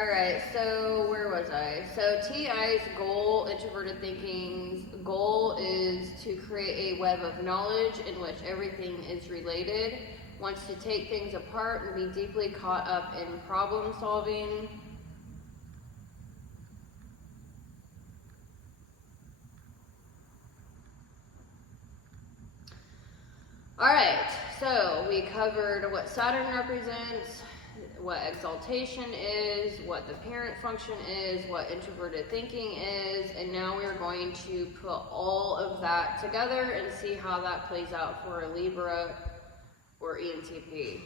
Alright, so where was I? So TI's goal, introverted thinking's goal, is to create a web of knowledge in which everything is related, wants to take things apart and be deeply caught up in problem solving. Alright, so we covered what Saturn represents, what exaltation is, what the parent function is, what introverted thinking is, and now we're going to put all of that together and see how that plays out for a Libra or ENTP.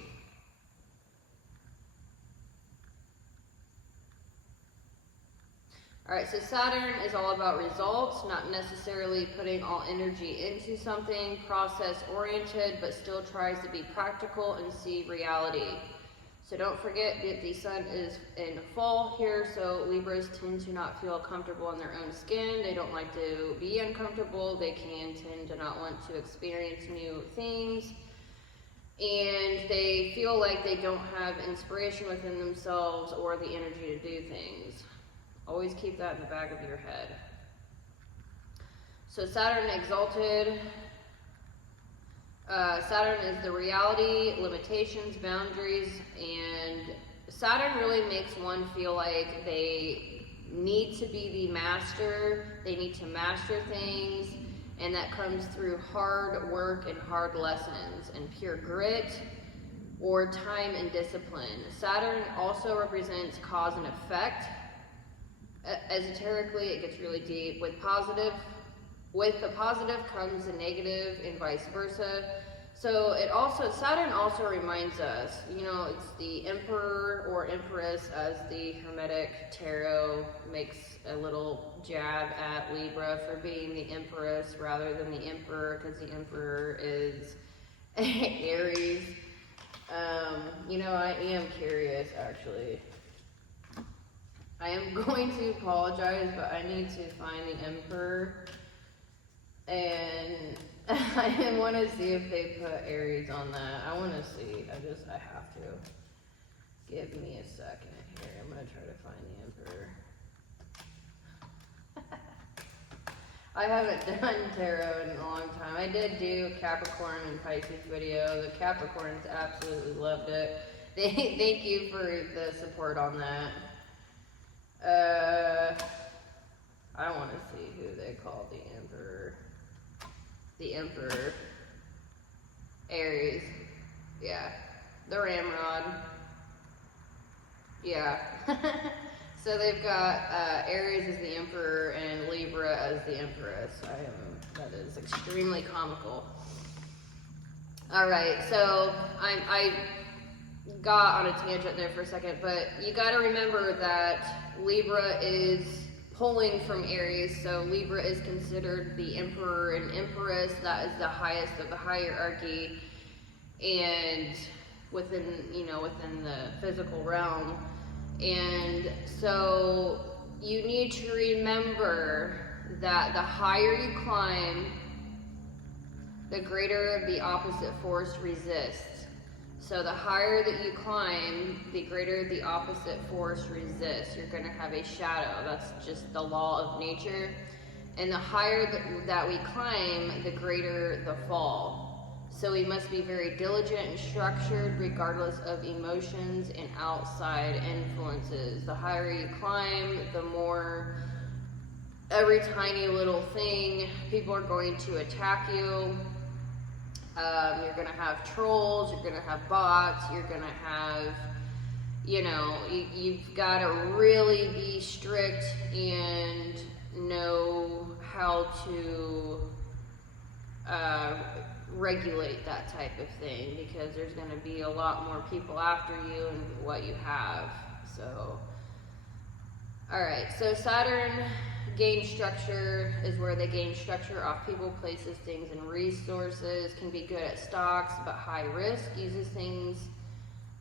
Alright, so Saturn is all about results, not necessarily putting all energy into something, process-oriented, but still tries to be practical and see reality. So don't forget that the sun is in fall here, so Libras tend to not feel comfortable in their own skin. They don't like to be uncomfortable. They can tend to not want to experience new things. And they feel like they don't have inspiration within themselves or the energy to do things. Always keep that in the back of your head. So Saturn exalted. Saturn is the reality, limitations, boundaries, and Saturn really makes one feel like they need to be the master, they need to master things, and that comes through hard work and hard lessons and pure grit or time and discipline. Saturn also represents cause and effect. Esoterically, it gets really deep. With the positive comes the negative and vice versa. So Saturn also reminds us, it's the emperor or empress, as the Hermetic Tarot makes a little jab at Libra for being the empress rather than the emperor, because the emperor is Aries. I am curious, actually. I am going to apologize, but I need to find the emperor. And I want to see if they put Aries on that. I want to see. I have to. Give me a second here. I'm going to try to find the emperor. I haven't done tarot in a long time. I did do Capricorn and Pisces video. The Capricorns absolutely loved it. Thank you for the support on that. I want to see who they call the emperor. The emperor. Aries. Yeah. The ramrod. Yeah. So they've got Aries as the emperor and Libra as the empress. That is extremely comical. Alright, so I got on a tangent there for a second, but you got to remember that Libra is pulling from Aries, so Libra is considered the emperor and empress. That is the highest of the hierarchy, and within the physical realm. And so you need to remember that the higher you climb, the greater the opposite force resists. So the higher that you climb, the greater the opposite force resists. You're going to have a shadow. That's just the law of nature. And the higher that we climb, the greater the fall. So we must be very diligent and structured regardless of emotions and outside influences. The higher you climb, the more every tiny little thing, people are going to attack you. You're going to have trolls, you're going to have bots, you're going to have, you've got to really be strict and know how to regulate that type of thing, because there's going to be a lot more people after you and what you have. So, alright, so Saturn gain structure is where they gain structure off people, places, things, and resources. Can be good at stocks, but high risk.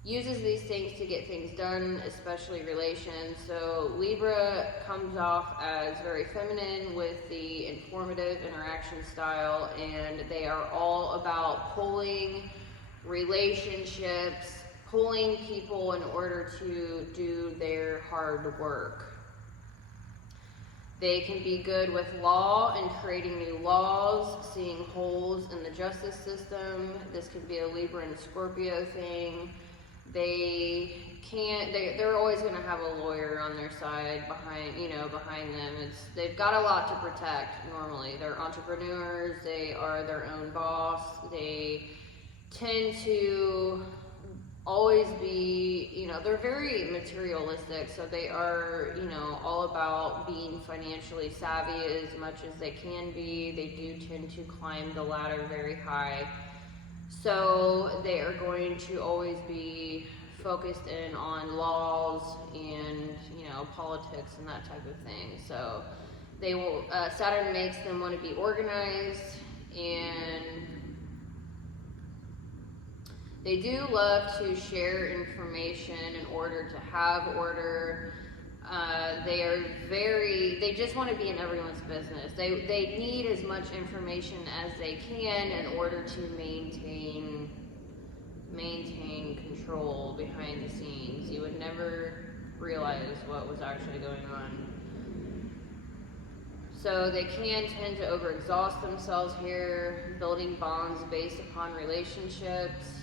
Uses these things to get things done, especially relations. So Libra comes off as very feminine with the informative interaction style, and they are all about pulling relationships, pulling people in order to do their hard work. They can be good with law and creating new laws, seeing holes in the justice system. This could be a Libra and Scorpio thing. They're always going to have a lawyer on their side behind them. They've got a lot to protect normally. They're entrepreneurs, they are their own boss. They tend to always be, they're very materialistic, so they are, all about being financially savvy as much as they can be. They do tend to climb the ladder very high. So they are going to always be focused in on laws and, politics and that type of thing. So they will, Saturn makes them want to be organized, and they do love to share information in order to have order. They just want to be in everyone's business. They need as much information as they can in order to maintain control behind the scenes. You would never realize what was actually going on. So they can tend to overexhaust themselves here, building bonds based upon relationships.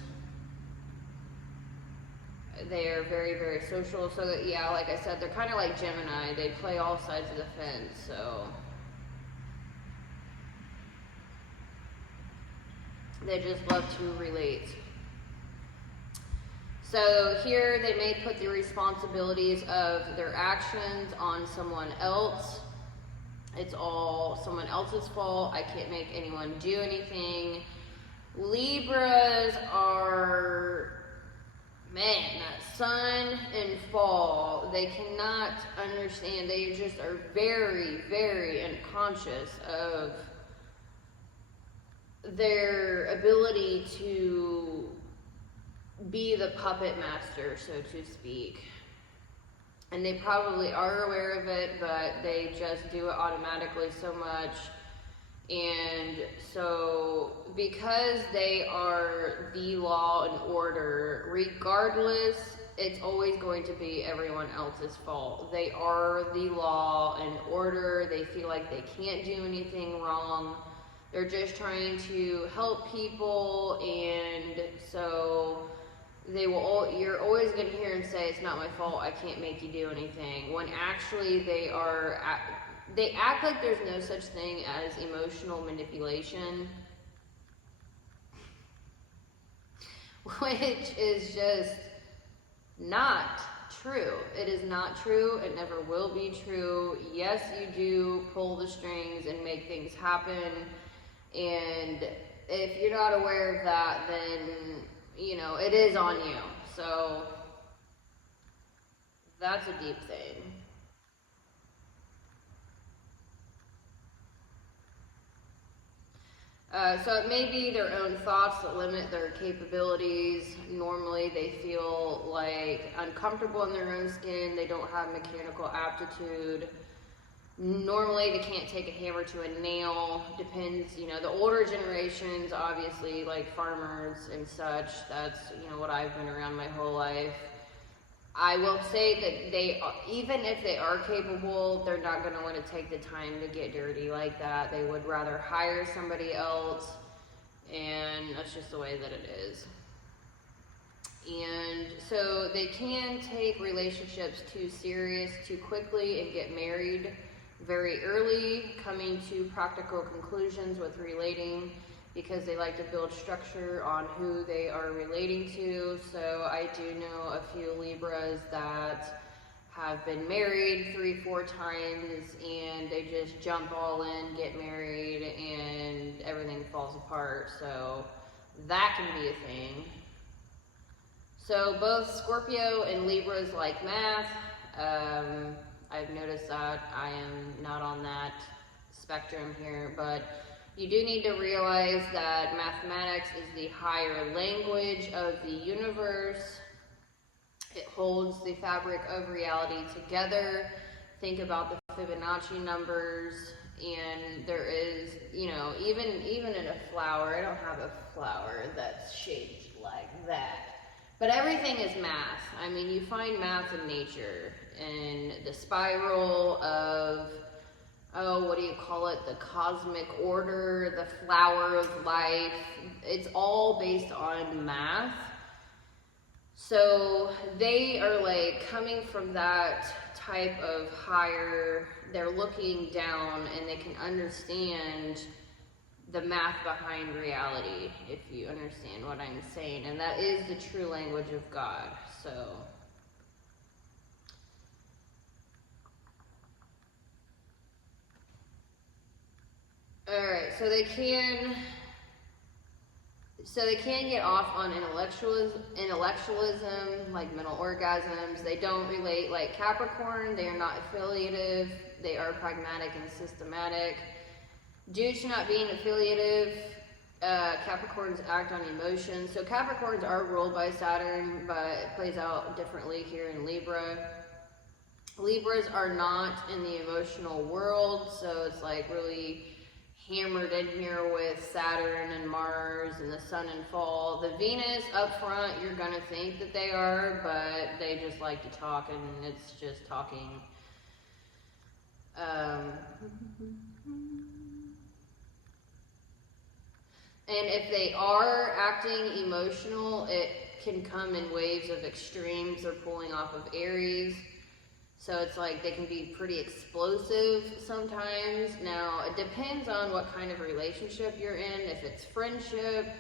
They are very, very social. So that, yeah, like I said, they're kind of like Gemini. They play all sides of the fence. So they just love to relate. So here they may put the responsibilities of their actions on someone else. It's all someone else's fault. I can't make anyone do anything. Libras are, man, that sun and fall, they cannot understand. They just are very, very unconscious of their ability to be the puppet master, so to speak. And they probably are aware of it, but they just do it automatically so much. And so, because they are the law and order, regardless, it's always going to be everyone else's fault. They are the law and order. They feel like they can't do anything wrong. They're just trying to help people, and so you're always going to hear them say, it's not my fault, I can't make you do anything, when actually they act like there's no such thing as emotional manipulation, which is just not true. It is not true. It never will be true. Yes, you do pull the strings and make things happen, and if you're not aware of that, then it is on you. So that's a deep thing. So it may be their own thoughts that limit their capabilities. Normally they feel like uncomfortable in their own skin. They don't have mechanical aptitude. Normally they can't take a hammer to a nail. Depends, the older generations, obviously, like farmers and such, that's, what I've been around my whole life. I will say that even if they are capable, they're not going to want to take the time to get dirty like that. They would rather hire somebody else, and that's just the way that it is. And so they can take relationships too serious too quickly and get married very early, coming to practical conclusions with relating, because they like to build structure on who they are relating to. So I do know a few Libras that have been married 3-4 times, and they just jump all in, get married, and everything falls apart. So that can be a thing. So both Scorpio and Libras like math. I've noticed that I am not on that spectrum here, but you do need to realize that mathematics is the higher language of the universe. It holds the fabric of reality together. Think about the Fibonacci numbers, and there is, even in a flower, I don't have a flower that's shaped like that, But everything is math. I mean, you find math in nature, and the spiral of, oh, what do you call it? The cosmic order, the flower of life. It's all based on math. So they are like coming from that type of higher, they're looking down and they can understand the math behind reality, if you understand what I'm saying. And that is the true language of God. So alright, so they can get off on intellectualism, like mental orgasms. They don't relate like Capricorn. They are not affiliative. They are pragmatic and systematic. Due to not being affiliative, Capricorns act on emotions. So Capricorns are ruled by Saturn, but it plays out differently here in Libra. Libras are not in the emotional world, so it's like really hammered in here with Saturn and Mars and the Sun and fall. The Venus up front, you're gonna think that they are, but they just like to talk, and it's just talking. And if they are acting emotional, it can come in waves of extremes. They're pulling off of Aries. So it's like they can be pretty explosive sometimes. Now, it depends on what kind of relationship you're in. If it's friendship,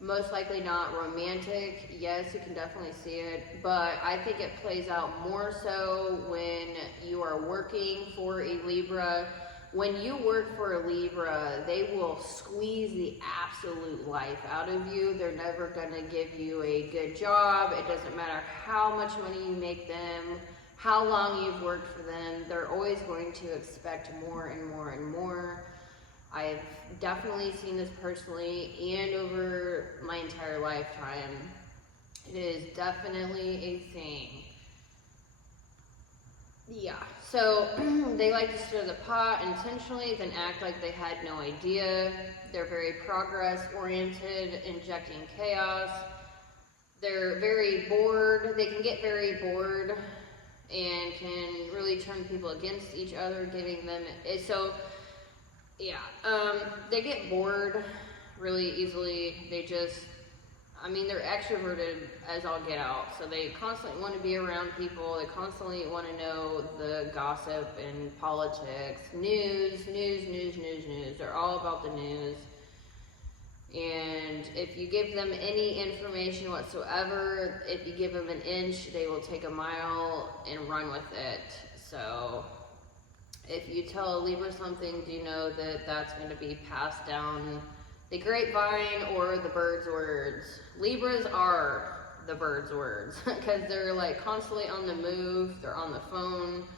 most likely not romantic. Yes, you can definitely see it. But I think it plays out more so when you are working for a Libra. When you work for a Libra, they will squeeze the absolute life out of you. They're never going to give you a good job. It doesn't matter how much money you make them, how long you've worked for them. They're always going to expect more and more and more. I've definitely seen this personally and over my entire lifetime. It is definitely a thing. Yeah, so they like to stir the pot intentionally, then act like they had no idea. They're very progress-oriented, injecting chaos. They're very bored. They can get very bored and can really turn people against each other, giving them... they get bored really easily. They just... they're extroverted as all get out, so they constantly want to be around people. They constantly want to know the gossip and politics, news. They're all about the news. And if you give them any information whatsoever, if you give them an inch, they will take a mile and run with it. So if you tell a Libra something, do you know that that's going to be passed down the grapevine or the bird's words? Libras are the bird's words because they're like constantly on the move. They're on the phone,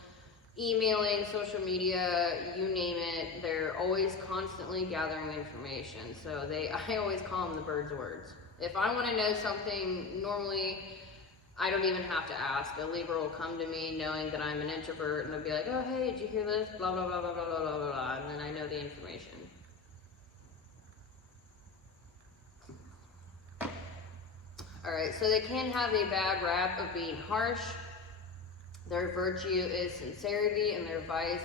emailing, social media, you name it. They're always constantly gathering information. So I always call them the bird's words. If I want to know something, normally I don't even have to ask. A Libra will come to me knowing that I'm an introvert, and they'll be like, oh, hey, did you hear this? Blah, blah, blah, blah, blah, blah, blah, blah, and then I know the information. Alright, so they can have a bad rap of being harsh. Their virtue is sincerity, and their vice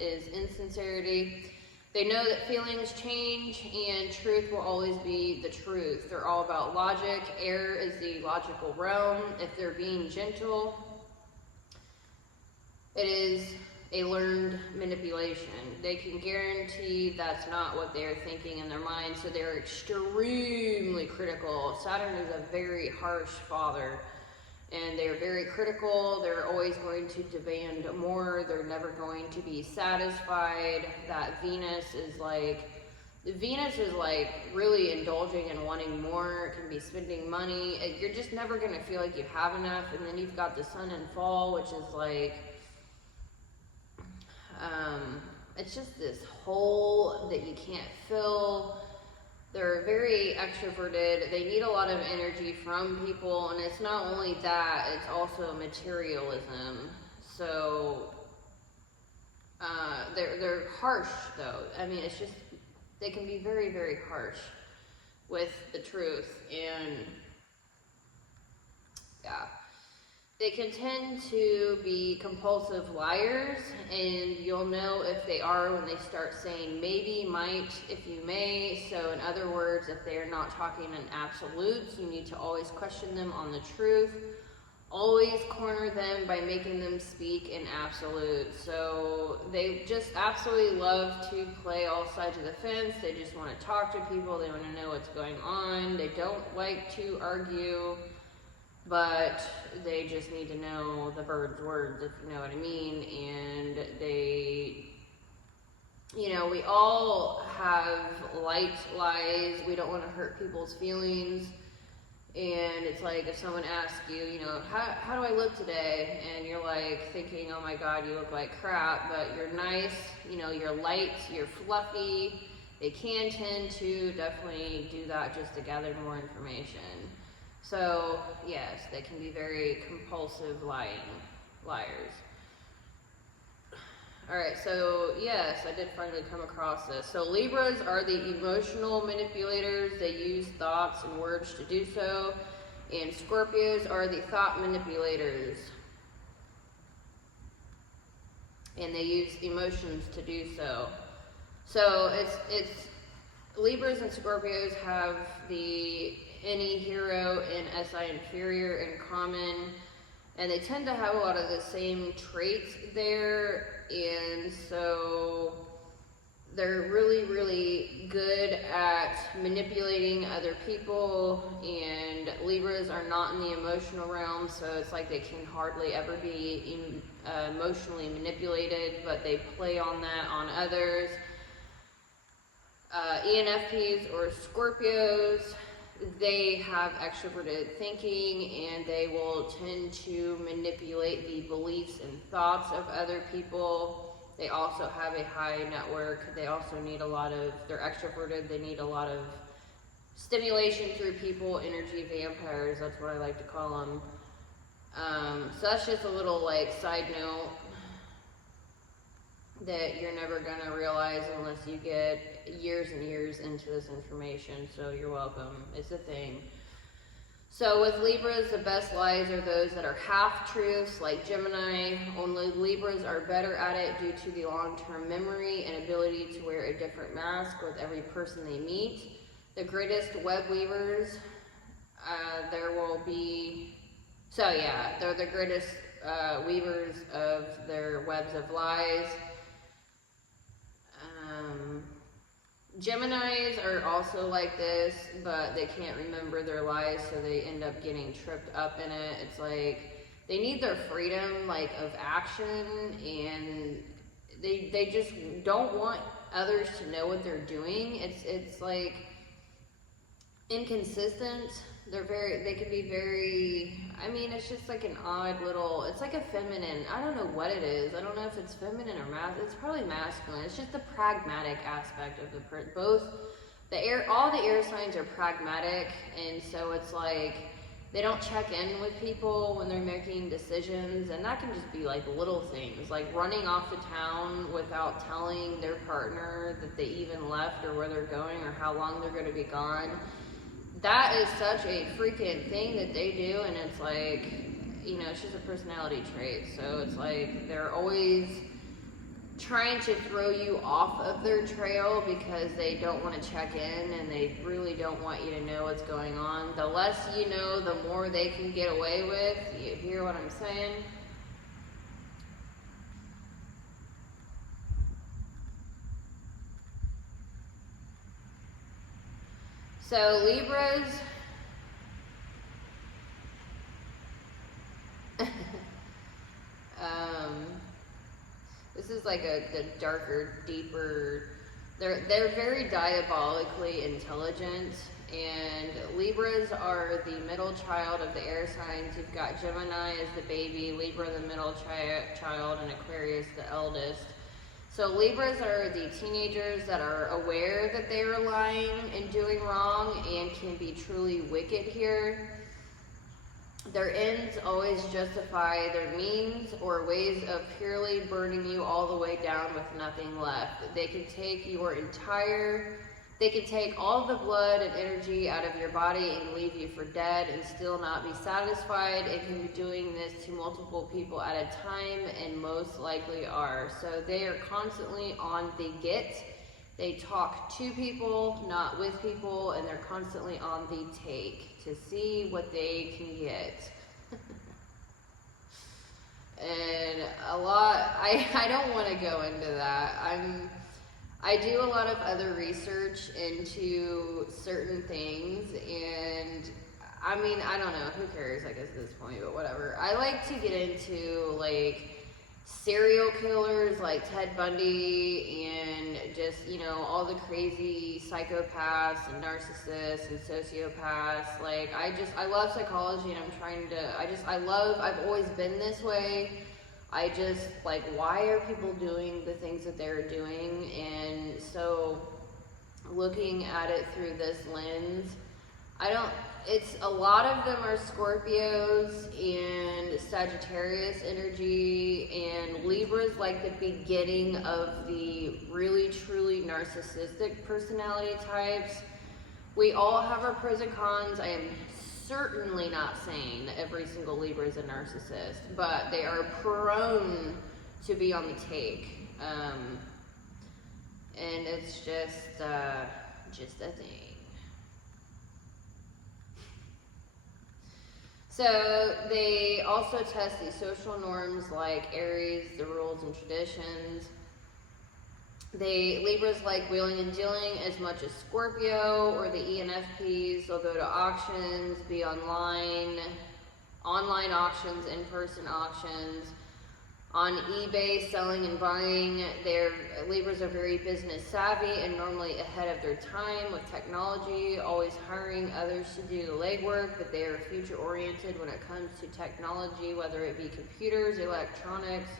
is insincerity. They know that feelings change, and truth will always be the truth. They're all about logic. Air is the logical realm. If they're being gentle, it is a learned manipulation. They can guarantee that's not what they're thinking in their mind, so they're extremely critical. Saturn is a very harsh father, and they're very critical. They're always going to demand more. They're never going to be satisfied. That Venus is like really indulging and wanting more. It can be spending money. You're just never going to feel like you have enough. And then you've got the Sun and Fall, which is like, it's just this hole that you can't fill. They're very extroverted. They need a lot of energy from people, and it's not only that, it's also materialism. So they're harsh though. It's just, they can be very, very harsh with the truth. And Yeah. They can tend to be compulsive liars, and you'll know if they are when they start saying maybe, might, if you may. So in other words, if they are not talking in absolutes, you need to always question them on the truth. Always corner them by making them speak in absolutes. So they just absolutely love to play all sides of the fence. They just want to talk to people. They want to know what's going on. They don't like to argue, but they just need to know the bird's words, if you know what I mean. And they, you know, we all have light lies. We don't want to hurt people's feelings. And it's like if someone asks you, you know, how do I look today? And you're like thinking, oh my God, you look like crap, but you're nice, you know, you're light, you're fluffy. They can tend to definitely do that just to gather more information. So yes, they can be very compulsive liars. Alright, so yes, I did finally come across this. So Libras are the emotional manipulators. They use thoughts and words to do so. And Scorpios are the thought manipulators. And they use emotions to do so. So it's Libras and Scorpios have the any hero and SI inferior in common. And they tend to have a lot of the same traits there, and so they're really, really good at manipulating other people, and Libras are not in the emotional realm, so it's like they can hardly ever be emotionally manipulated, but they play on that on others. ENFPs or Scorpios, they have extroverted thinking, and they will tend to manipulate the beliefs and thoughts of other people. They also have a high network. They also need a lot of, they're extroverted, they need a lot of stimulation through people, energy vampires, that's what I like to call them. So that's just a little like side note that you're never going to realize unless you get years and years into this information, so you're welcome. It's a thing. So with Libras, the best lies are those that are half-truths, like Gemini. Only Libras are better at it due to the long-term memory and ability to wear a different mask with every person they meet. The greatest web weavers, there will be, so yeah, they're the greatest weavers of their webs of lies. Geminis are also like this, but they can't remember their lies, so they end up getting tripped up in it. It's like they need their freedom, like, of action, and they just don't want others to know what they're doing. It's like inconsistent. They can be very, I mean, it's just like an odd little, it's like a feminine, I don't know what it is. I don't know if it's feminine or masculine. It's probably masculine. It's just the pragmatic aspect of all the air signs are pragmatic, and so it's like they don't check in with people when they're making decisions, and that can just be like little things, like running off to town without telling their partner that they even left or where they're going or how long they're going to be gone. That is such a freaking thing that they do, and it's like, you know, it's just a personality trait. So it's like they're always trying to throw you off of their trail because they don't want to check in, and they really don't want you to know what's going on. The less you know, the more they can get away with. You hear what I'm saying? So Libras, this is like a darker, deeper, they're very diabolically intelligent, and Libras are the middle child of the air signs. You've got Gemini as the baby, Libra the middle child, and Aquarius the eldest. So Libras are the teenagers that are aware that they are lying and doing wrong and can be truly wicked here. Their ends always justify their means or ways of purely burning you all the way down with nothing left. They can take your entire They can take all the blood and energy out of your body and leave you for dead and still not be satisfied. It can be doing this to multiple people at a time, and most likely are. So they are constantly on the get. They talk to people, not with people, and they're constantly on the take to see what they can get. And a lot, I don't want to go into that. I do a lot of other research into certain things, and I mean, I don't know, who cares, I guess, at this point, but whatever. I like to get into, like, serial killers like Ted Bundy and just, you know, all the crazy psychopaths and narcissists and sociopaths. Like, I love psychology, and I've always been this way. I just, like, why are people doing the things that they're doing? And so, looking at it through this lens, a lot of them are Scorpios and Sagittarius energy, and Libra's like the beginning of the really, truly narcissistic personality types. We all have our pros and cons. I am certainly not saying that every single Libra is a narcissist, but they are prone to be on the take. And it's just a thing. So they also test these social norms like Aries, the rules and traditions. Libras like wheeling and dealing as much as Scorpio or the ENFPs. They'll go to auctions, be online auctions, in-person auctions, on eBay, selling and buying. Libras are very business savvy and normally ahead of their time with technology, always hiring others to do the legwork, but they are future oriented when it comes to technology, whether it be computers, electronics,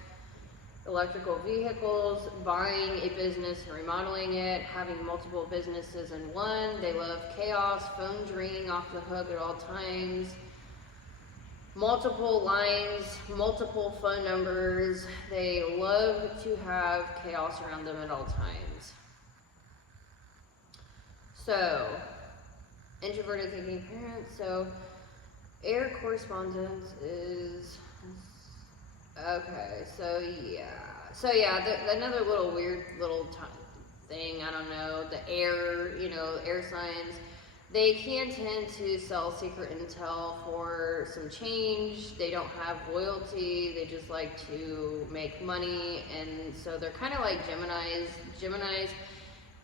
electrical vehicles, buying a business and remodeling it, having multiple businesses in one. They love chaos, phones ringing off the hook at all times, multiple lines, multiple phone numbers. They love to have chaos around them at all times. So, introverted thinking parents. So, air correspondence is... Okay, so yeah, another little weird little thing, I don't know, the air signs, they can tend to sell secret intel for some change. They don't have loyalty, they just like to make money, and so they're kind of like Geminis,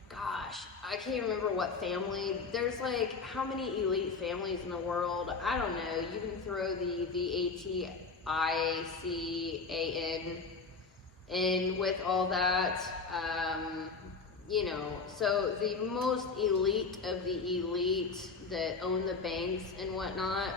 gosh, I can't remember what family, there's like, how many elite families in the world, I don't know, you can throw the VATICAN in with all that, so the most elite of the elite that own the banks and whatnot,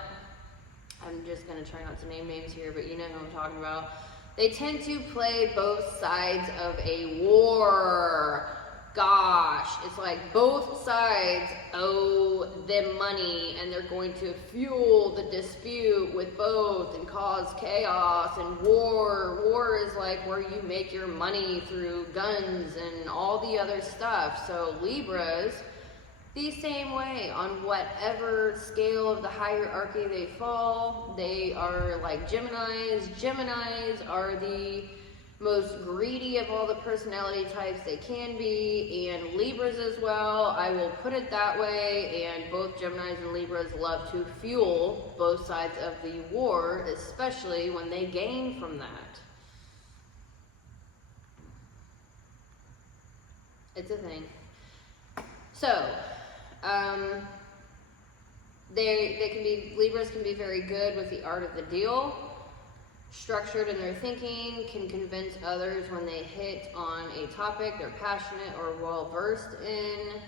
I'm just going to try not to name names here, but you know who I'm talking about, they tend to play both sides of a war. Gosh, it's like both sides owe them money, and they're going to fuel the dispute with both and cause chaos and war. War is like where you make your money through guns and all the other stuff. So Libras, the same way, on whatever scale of the hierarchy they fall, they are like Geminis. Geminis are the most greedy of all the personality types they can be, and Libras as well, I will put it that way, and both Geminis and Libras love to fuel both sides of the war, especially when they gain from that. It's a thing. So, Libras can be very good with the art of the deal, structured in their thinking, can convince others when they hit on a topic they're passionate or well versed in.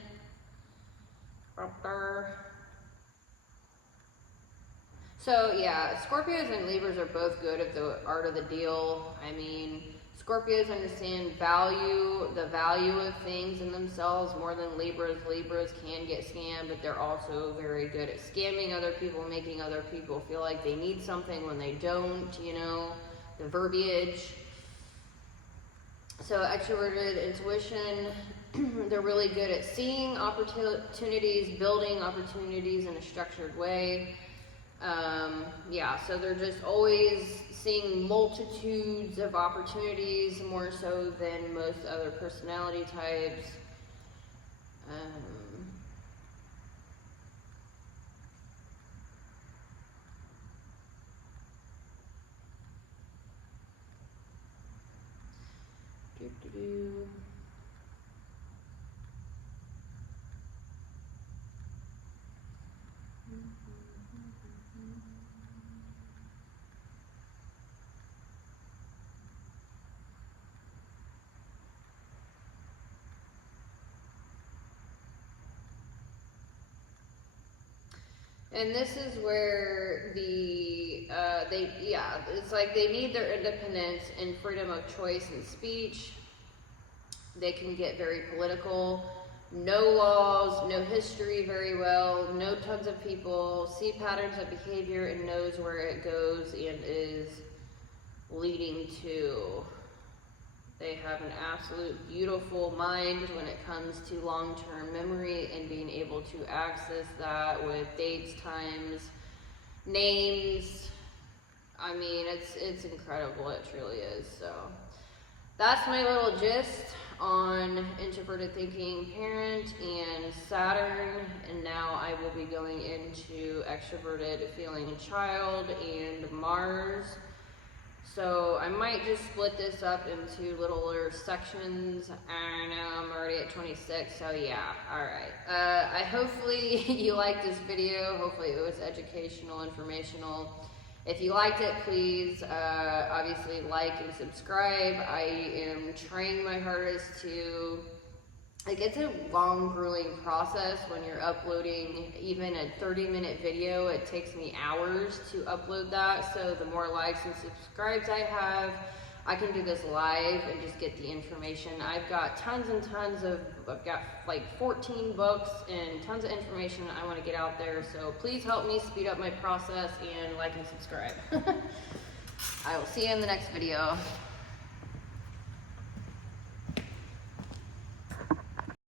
So yeah, Scorpios and Libras are both good at the art of the deal. I mean, Scorpios understand the value of things in themselves more than Libras. Libras can get scammed, but they're also very good at scamming other people, making other people feel like they need something when they don't, the verbiage. So extroverted intuition, they're really good at seeing opportunities, building opportunities in a structured way. Yeah, so they're just always seeing multitudes of opportunities, more so than most other personality types. And this is where it's like they need their independence and freedom of choice and speech. They can get very political. No laws, no history very well, know tons of people, see patterns of behavior and knows where it goes and is leading to. They have an absolute beautiful mind when it comes to long-term memory and being able to access that with dates, times, names. I mean, it's incredible. It truly is. So that's my little gist on introverted thinking parent and Saturn, and now I will be going into extroverted feeling child and Mars. So I might just split this up into littler sections. I know I'm already at 26, so yeah, alright. I hopefully you liked this video. Hopefully it was educational, informational. If you liked it, please obviously like and subscribe. I am trying my hardest to, like, it's a long, grueling process when you're uploading even a 30-minute video. It takes me hours to upload that, so the more likes and subscribes I have, I can do this live and just get the information. I've got tons and tons of, I've got like 14 books and tons of information I want to get out there, so please help me speed up my process and like and subscribe. I will see you in the next video.